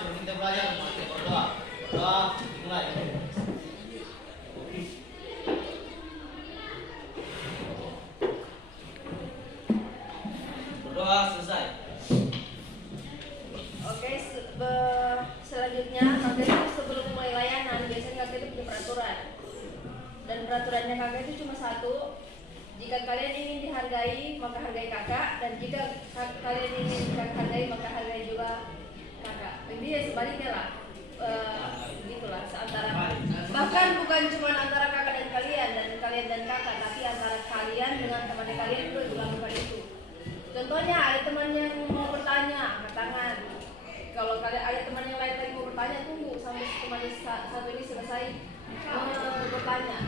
suruh kita belajar, kita berdoa. Berdoa, dimulai. Berdoa selesai. Oke, selanjutnya kakek itu sebelum mulai layanan biasanya kakek itu punya peraturan. Dan peraturannya kakek itu cuma satu. Jika kalian ingin dihargai, maka hargai kakak. Dan jika kalian ingin hargai, maka hargai juga kakak. Jadi ya sebaliknya lah. Gitulah seantara, bahkan bukan cuma antara kakak dan kalian dan kakak, tapi antara kalian dengan teman kalian itu juga bukan itu. Contohnya ada teman yang mau bertanya, angkat tangan. Kalau kalian ada teman yang lain lagi mau bertanya, tunggu sampai teman satu ini selesai bertanya.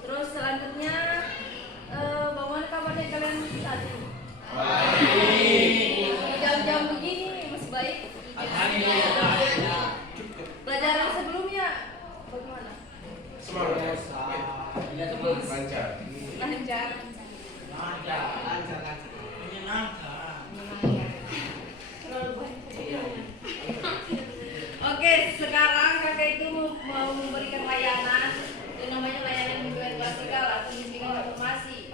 Terus selanjutnya, bagaimana kabarnya kalian saat ini? Baik. Jam-jam begini masih baik. Pelajaran sebelumnya bagaimana? Semangat. Lancar. Lancar. Menyenangkan. Terlalu banyak. Oke, sekarang kakak itu mau memberikan layanan yang namanya layanan bimbingan klasikal atau bimbingan informasi.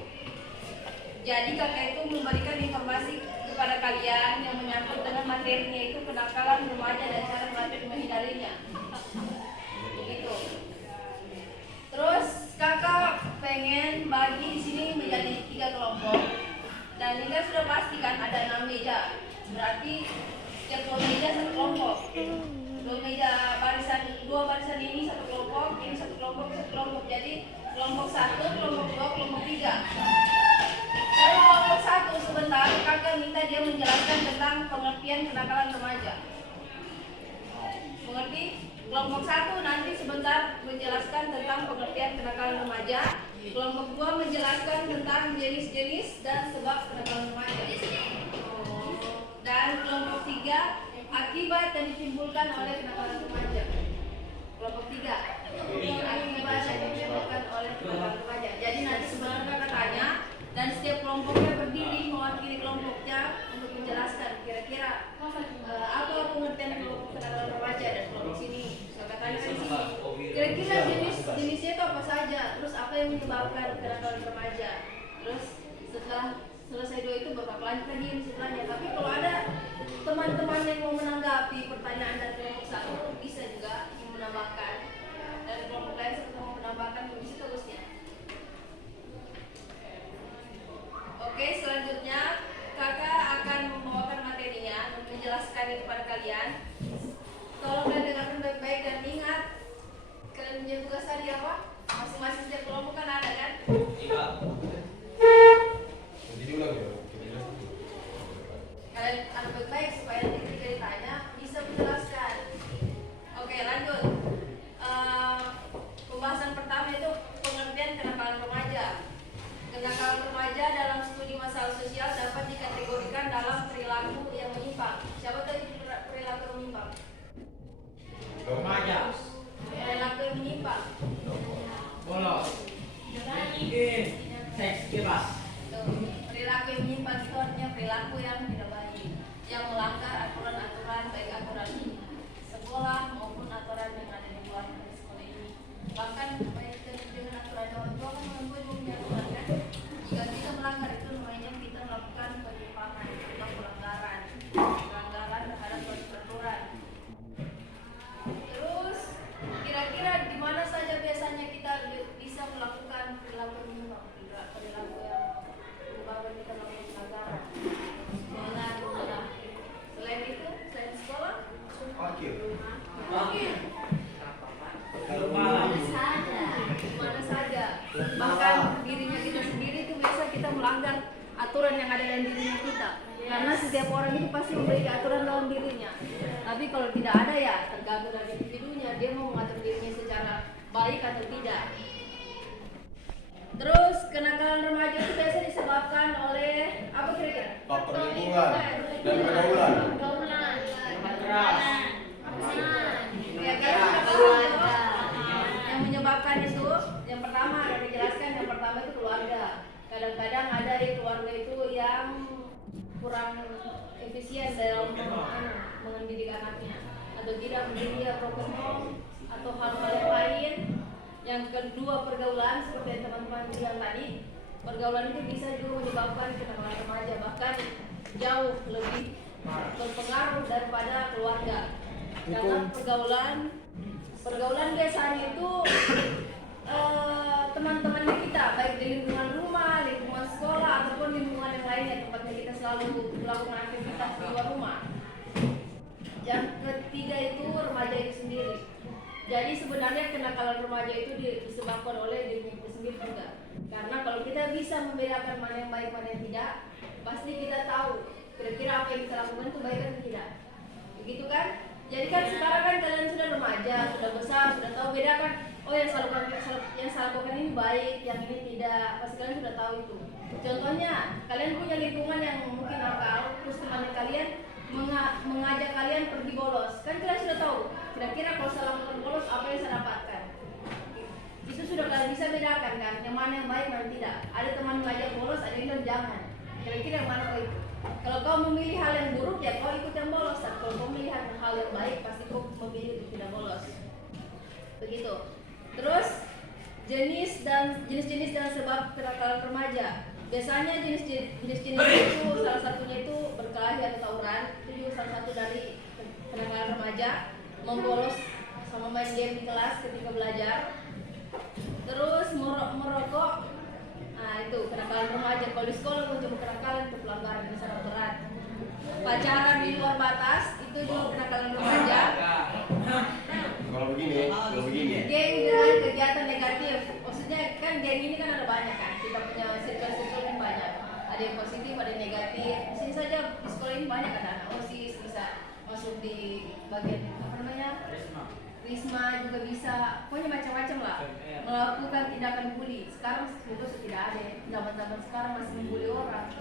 Jadi kakak itu memberikan informasi kepada kalian yang menyangkut dengan materinya itu kenakalan remaja dan cara melatih menghindarinya. Begitu. Terus kakak pengen bagi di sini menjadi 3 kelompok. Dan ini kan sudah pasti kan ada 6 meja. Berarti setiap 2 meja 1 kelompok. 2 meja dua barisan ini 1 kelompok, ini 1 kelompok, 1 kelompok. Jadi kelompok 1, kelompok 2, kelompok 3. Dari kelompok 1 sebentar kakak minta dia menjelaskan tentang pengertian kenakalan remaja. Mengerti? Kelompok 1 nanti sebentar menjelaskan tentang pengertian kenakalan remaja. Kelompok 2 menjelaskan tentang jenis-jenis dan sebab kenakalan remaja. Dan kelompok 3 akibat yang ditimbulkan oleh kenakalan remaja. Kelompok 3 akibat yang ditimbulkan oleh kenakalan remaja. Jadi nanti sebenarnya kakak tanya dan setiap kelompoknya berdiri mewakili kelompoknya untuk menjelaskan kira-kira apa pengertian kelompok kenakalan remaja dan kelompok sini. Kakak tanya di sini. Kira-kira jenisnya itu apa saja? Terus apa yang menyebabkan kenakalan remaja? Terus setelah selesai 2 itu bapak lanjut lagi setelahnya. Tapi kalau ada teman-teman yang mau menanggapi pertanyaan dari kelompok 1 bisa juga yang menambahkan, dan kelompok lain serta mau menambahkan bisa terusnya. Oke, selanjutnya kakak akan membawakan materinya dan menjelaskannya kepada kalian. Tolong kalian dengarkan baik-baik dan ingat kalian punya tugas tadi apa? Masing-masing setiap kelompok kan ada kan? Iya. Nanti diulang ya. Kalian ada baik-baik supaya nanti ketika ditanya bisa menjelaskan. Oke, lanjut. Pembahasan pertama itu pengertian kenakalan remaja. Kenakalan remaja dalam studi masalah sosial dapat dikategorikan dalam perilaku yang menyimpang. Siapa tadi perilaku yang menyimpang? Remaja. Perilaku yang menyimpang. Bolos. Seks bebas. Perilaku yang menyimpang itu artinya perilaku yang tidak baik, yang melanggar aturan-aturan baik aturan sekolah maupun aturan yang ada di luar dari sekolah ini. Bahkan baik dengan aturan orang tua kan orang tua juga punya aturan kan. Jika kita melanggar itu namanya kita melakukan penyimpangan atau pelanggaran terhadap peraturan. Terus kira-kira di mana saja biasanya kita bisa melakukan perilaku menyimpang, perilaku yang menyebabkan kita melakukan pelanggaran. Mana? Selain itu, selain sekolah? Akhir. Mungkin Mana mana saja. Bahkan dirinya kita sendiri itu biasa kita melanggar aturan yang ada dalam dirinya kita. Karena setiap orang itu pasti memiliki aturan dalam dirinya. Tapi kalau tidak ada ya tergantung dari individunya, dia mau mengatur dirinya secara baik atau tidak. Terus kenakalan remaja itu biasa disebabkan oleh apa kira-kira? Faktor lingkungan dan pergaulan. keras. Yang menyebabkan itu, yang pertama ada dijelaskan, yang pertama itu keluarga. Kadang-kadang ada di keluarga itu yang kurang efisien dalam mengendalikan mendidik anaknya, atau tidak mendidik dia broken home atau hal-hal yang lain. Yang kedua, pergaulan, seperti yang teman-teman bilang tadi, pergaulan itu bisa juga menyebabkan kenakalan remaja, bahkan jauh lebih berpengaruh daripada keluarga. Karena pergaulan biasanya itu teman-temannya kita, baik di lingkungan rumah, lingkungan sekolah, ataupun lingkungan yang lainnya, tempatnya kita selalu melakukan aktivitas di luar rumah. Yang ketiga itu remaja itu sendiri. Jadi sebenarnya kenakalan remaja itu disebabkan oleh diri kita sendiri juga. Karena kalau kita bisa membedakan mana yang baik mana yang tidak, pasti kita tahu kira-kira apa yang kita lakukan itu baik atau tidak. Begitu kan? Jadi kan sekarang kan kalian sudah remaja, sudah besar, sudah tahu bedakan. Oh, yang saya lakukan ini baik, yang ini tidak. Pasti kalian sudah tahu itu. Contohnya, kalian punya lingkungan yang mungkin nakal, terus teman kalian mengajak kalian pergi bolos. Kan kalian sudah tahu kira-kira kalau saya lakukan bolos apa yang saya dapatkan. Itu sudah kalian bisa bedakan kan, yang mana yang baik mana yang tidak. Ada teman mengajak bolos, ada yang bilang jangan. Kira-kira yang mana kau itu? Kalau kau memilih hal yang buruk ya kau ikut yang bolos. Kalau kau memilih hal yang baik pasti kau memilih untuk tidak bolos. Begitu. Terus jenis-jenis dan sebab kenakalan remaja. Biasanya jenis-jenis itu salah satunya itu berkelahi atau tawuran. Itu juga salah satu dari kenakalan remaja. Membolos sama main game di kelas ketika belajar. Terus merokok. Nah, itu kenakalan remaja. Kalau di sekolah mencuri kenakalan itu pelanggaran yang sangat berat. Pacaran di luar batas itu juga kenakalan remaja. Kalau begini. Geng dengan kegiatan negatif. Maksudnya kan geng ini kan ada banyak kan. Kita punya circle yang banyak. Ada yang positif, ada yang negatif. Di sini saja di sekolah ini banyak ada anak OSIS, bisa masuk di bagian apa namanya? Risma juga bisa. Pokoknya macam-macam lah. Melakukan tindakan bully. Sekarang itu tidak ada. Zaman-zaman sekarang masih membuli orang.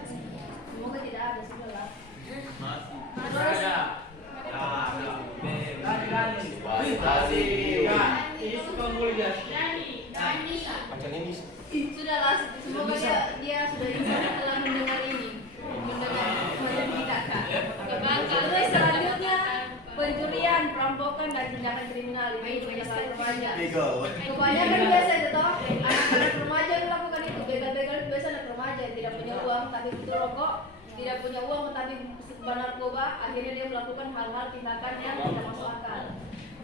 Semoga tidak ada sudah lah. Terus Macam ini. sudahlah, semoga dia sudah bisa telah mendengar ini, mendengar tindakan. Terus selanjutnya pencurian, perampokan dan tindakan kriminal ini juga kenakalan remaja. Kebanyakan biasa itu toh anak-anak remaja melakukan itu. Begal-begal itu biasa anak remaja yang tidak punya uang tapi butuh rokok, tidak punya uang tapi sebar narkoba, akhirnya dia melakukan hal-hal tindakan yang tidak masuk akal.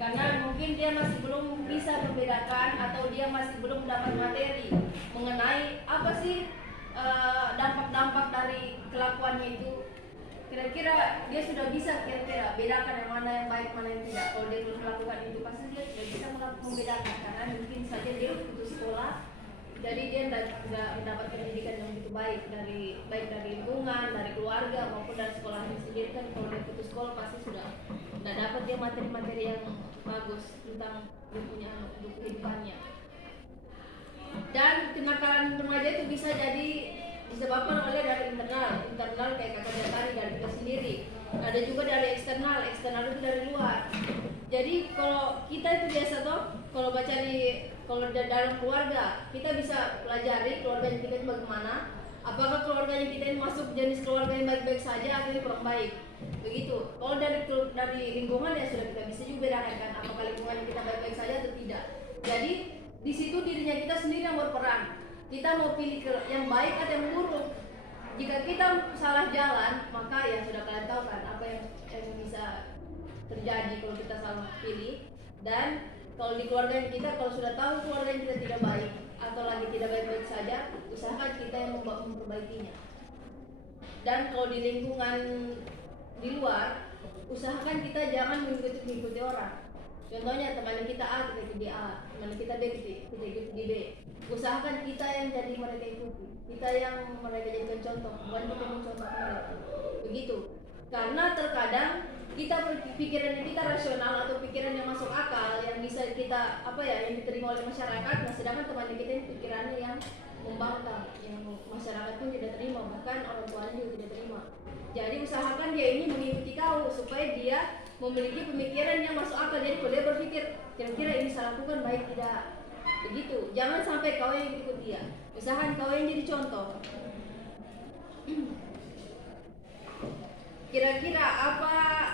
Karena mungkin dia masih belum bisa membedakan atau dia masih belum dapat materi mengenai apa sih dampak-dampak dari kelakuannya itu. Kira-kira dia sudah bisa kira-kira bedakan yang mana yang baik mana yang tidak. Kalau dia belum melakukan itu pasti dia tidak bisa membedakan karena mungkin saja dia putus sekolah. Jadi dia tidak mendapat pendidikan yang begitu baik dari lingkungan, dari keluarga maupun dari sekolahnya sendiri. Kan kalau dia putus sekolah pasti sudah tidak dapat dia materi-materi yang bagus tentang dia punya untuk kehidupannya. Dan kenakalan remaja itu bisa jadi disebabkan oleh dari internal kayak kakak dia tadi dari kita sendiri. Ada juga dari eksternal itu dari luar. Jadi kalau kita itu biasa toh kalau dalam keluarga kita bisa pelajari keluarga kita itu bagaimana. Apakah keluarganya kita ini masuk jenis keluarga yang baik-baik saja atau ini kurang baik? Begitu. Kalau dari lingkungan ya sudah kita bisa juga bedakan apakah lingkungan kita baik-baik saja atau tidak. Jadi di situ dirinya kita sendiri yang berperan. Kita mau pilih yang baik atau yang buruk. Jika kita salah jalan, maka ya sudah kalian tahu kan apa yang bisa terjadi kalau kita salah pilih. Dan kalau di keluarga kita, kalau sudah tahu keluarga kita tidak baik atau lagi tidak baik-baik saja, usahakan kita yang memperbaikinya. Dan kalau di lingkungan di luar, usahakan kita jangan mengikuti orang. Contohnya teman kita A, kita ikuti A, teman kita B, kita ikuti B. Usahakan kita yang jadi mereka ikuti, kita yang mereka jadikan contoh, bukan kita mencontoh mereka. Begitu. Karena terkadang kita pikiran kita rasional atau pikiran yang masuk akal yang bisa kita yang diterima oleh masyarakat, nah sedangkan teman kita ini pikirannya yang membangkang, yang masyarakat pun tidak terima, bahkan orang tuanya juga tidak terima. Jadi usahakan dia ini mengikuti kau supaya dia memiliki pemikiran yang masuk akal. Jadi kalau dia berpikir kira-kira ini saya lakukan baik tidak, begitu. Jangan sampai kau yang ikut dia, usahakan kau yang jadi contoh. Kira-kira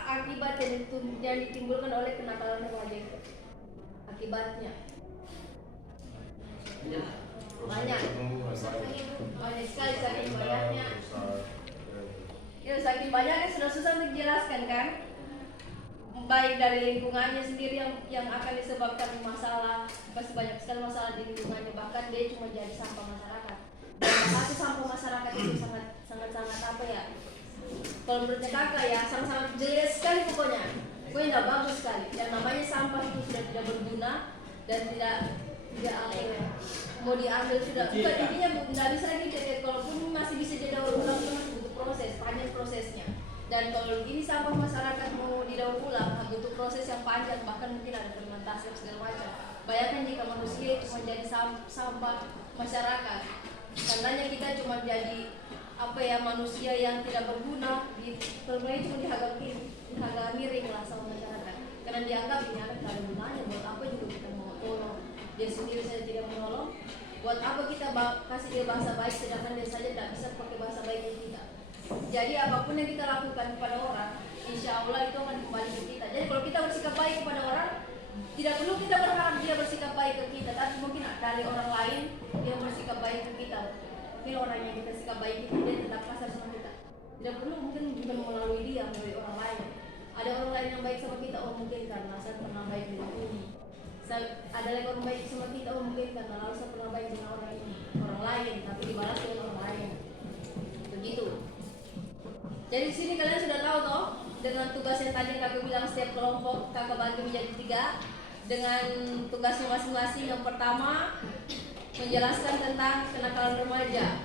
akibat yang ditimbulkan oleh kenakalan remaja itu? Akibatnya banyak sekali, saking banyaknya. Ya, saking banyaknya sudah susah untuk dijelaskan kan? Baik dari lingkungannya sendiri yang akan disebabkan masalah, pasti banyak sekali masalah di lingkungannya, bahkan dia cuma jadi sampah masyarakat. Dan satu sampah masyarakat itu sangat apa ya? Kalau menurut kakak ya sangat jelek sekali pokoknya tidak bagus sekali. Yang namanya sampah itu sudah tidak berguna dan tidak apa ya, mau diambil sudah bukan intinya nggak bisa lagi, kalaupun masih bisa didaur ulang itu masih butuh proses, panjang prosesnya. Dan kalau ini sampah masyarakat mau didaur ulang butuh proses yang panjang, bahkan mungkin ada fermentasi segala macam. Bayangkan jika manusia itu menjadi sampah masyarakat, tandanya kita cuma jadi apa ya, manusia yang tidak berguna, sebenarnya cuma dianggap miring lah sama masyarakat, karena dianggap ini anak tidak ada gunanya, buat apa juga kita mau tolong, dia sendiri saja tidak menolong, buat apa kita kasih dia bahasa baik sedangkan dia saja tidak bisa pakai bahasa baik kita. Jadi apapun yang kita lakukan kepada orang, insya Allah itu akan kembali ke kita. Jadi kalau kita bersikap baik kepada orang, tidak perlu kita berharap dia bersikap baik ke kita, tapi mungkin dari orang lain dia bersikap baik ke kita. Mungkin orang yang kita sikap baik itu dia tetap kasar sama kita. Tidak perlu mungkin melalui dia, melalui orang lain. Ada orang lain yang baik sama kita, oh mungkin karena saya pernah baik dengan ini. Ada lagi orang baik sama kita, oh mungkin karena lalu saya pernah baik dengan orang lain, tapi dibalas dengan orang lain. Begitu. Jadi di sini kalian sudah tahu toh, dengan tugas yang tadi kakak bilang setiap kelompok kakak bagi menjadi 3 dengan tugasnya masing-masing. Yang pertama menjelaskan tentang kenakalan remaja.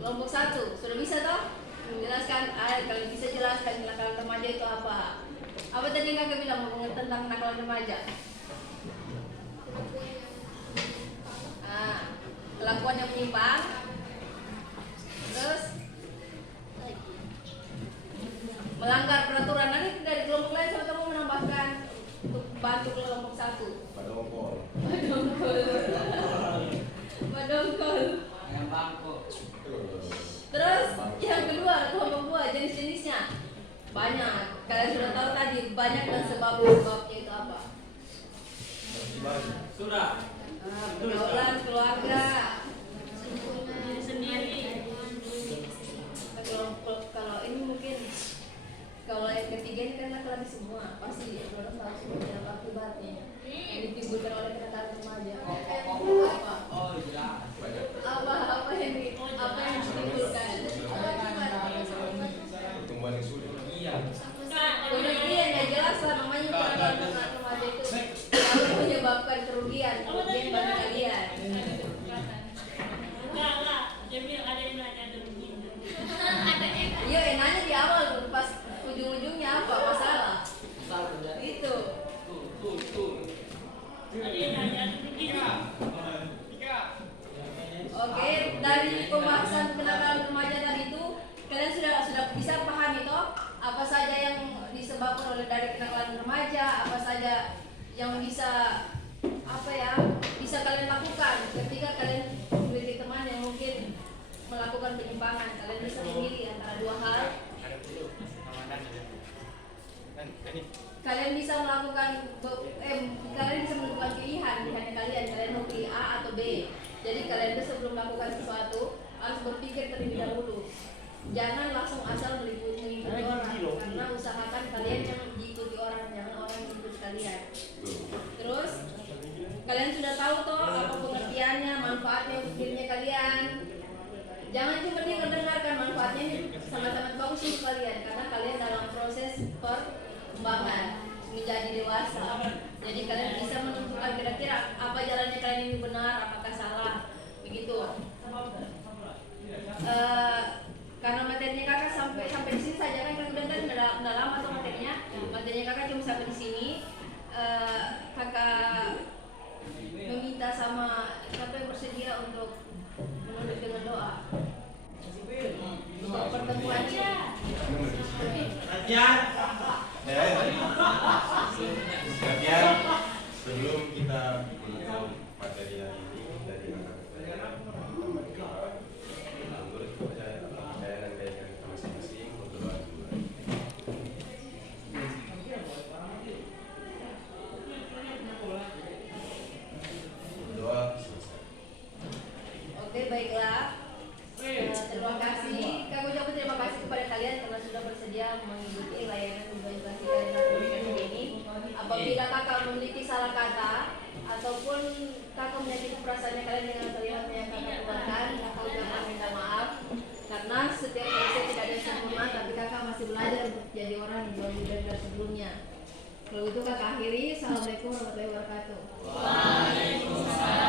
Kelompok 1 sudah bisa toh menjelaskan, kalian bisa jelaskan kenakalan remaja itu apa? Apa tadi yang kakak bilang ngomongin tentang kenakalan remaja? Kelakuan yang menyimpang, terus melanggar peraturan. Nanti dari kelompok lain sama kamu menambahkan untuk bantu kelompok 1. Badongkol. Terus yang kedua kelompok 2, jenis-jenisnya banyak. Kalian sudah tahu tadi banyak dan sebab-sebabnya itu apa? Sudah. Pergaulan, keluarga, sendiri. Kalau ini mungkin kalau yang ketiga ini kan laki-laki semua, pasti orang tahu semua tidak akibatnya yang ditimbulkan oleh kenakalan remaja. Apa yang ditimbulkan? Pertumbuhan yang sulit. Kemudian ya jelas lah, namanya kenakalan remaja itu selalu menyebabkan kerugian bagi kalian. Dia bilang ada yang nanya ada begini. Iya, enaknya di awal, pas ujung-ujungnya apa masalah? Itu. Ada yang nanya ada begini. Oke, dari pembahasan kenakalan remaja tadi itu kalian sudah bisa pahami toh apa saja yang disebabkan oleh dari kenakalan remaja, apa saja yang bisa bisa kalian lakukan ketika kalian memiliki teman yang mungkin melakukan penyimpangan. Kalian bisa memilih antara 2 hal. Kalian bisa melakukan pilihan kalian mau pilih A atau B. Jadi kalian itu sebelum melakukan sesuatu harus berpikir terlebih dahulu. Jangan langsung asal mengikuti orang, karena usahakan kalian yang diikuti orang, jangan orang yang mengikuti kalian. Terus kalian sudah tahu toh apa pengertiannya, manfaatnya untuk dirinya kalian. Jangan cuma dengarkan, manfaatnya ini sangat-sangat bagus untuk kalian, karena kalian dalam proses perkembangan menjadi dewasa. Jadi kalian bisa menentukan kira-kira apa jalannya kalian ini benar, apakah salah, begitu. Karena materinya kakak sampai di sini saja kan, kemudian kan udah lama tuh materinya kakak cuma sampai di sini. Kakak meminta sama siapa yang bersedia untuk menulis dengan doa untuk pertemuannya. Sekian sebelum kita menutup materi hari ini dari menurut kepercayaan kita masing-masing berdoa dulu. kalian karena sudah bersedia mengikuti layanan bimbingan praktikal dan komunikasi ini. Apabila kakak memiliki salah kata ataupun kakak menyakiti perasaannya kalian dengan kalimat yang kakak keluarkan, kakak ucapkan minta maaf. Karena setiap manusia tidak ada yang sempurna, tapi kakak masih belajar untuk jadi orang yang jauh lebih baik dari sebelumnya. Kalau itu kakak akhiri, assalamualaikum warahmatullahi wabarakatuh. Waalaikumsalam.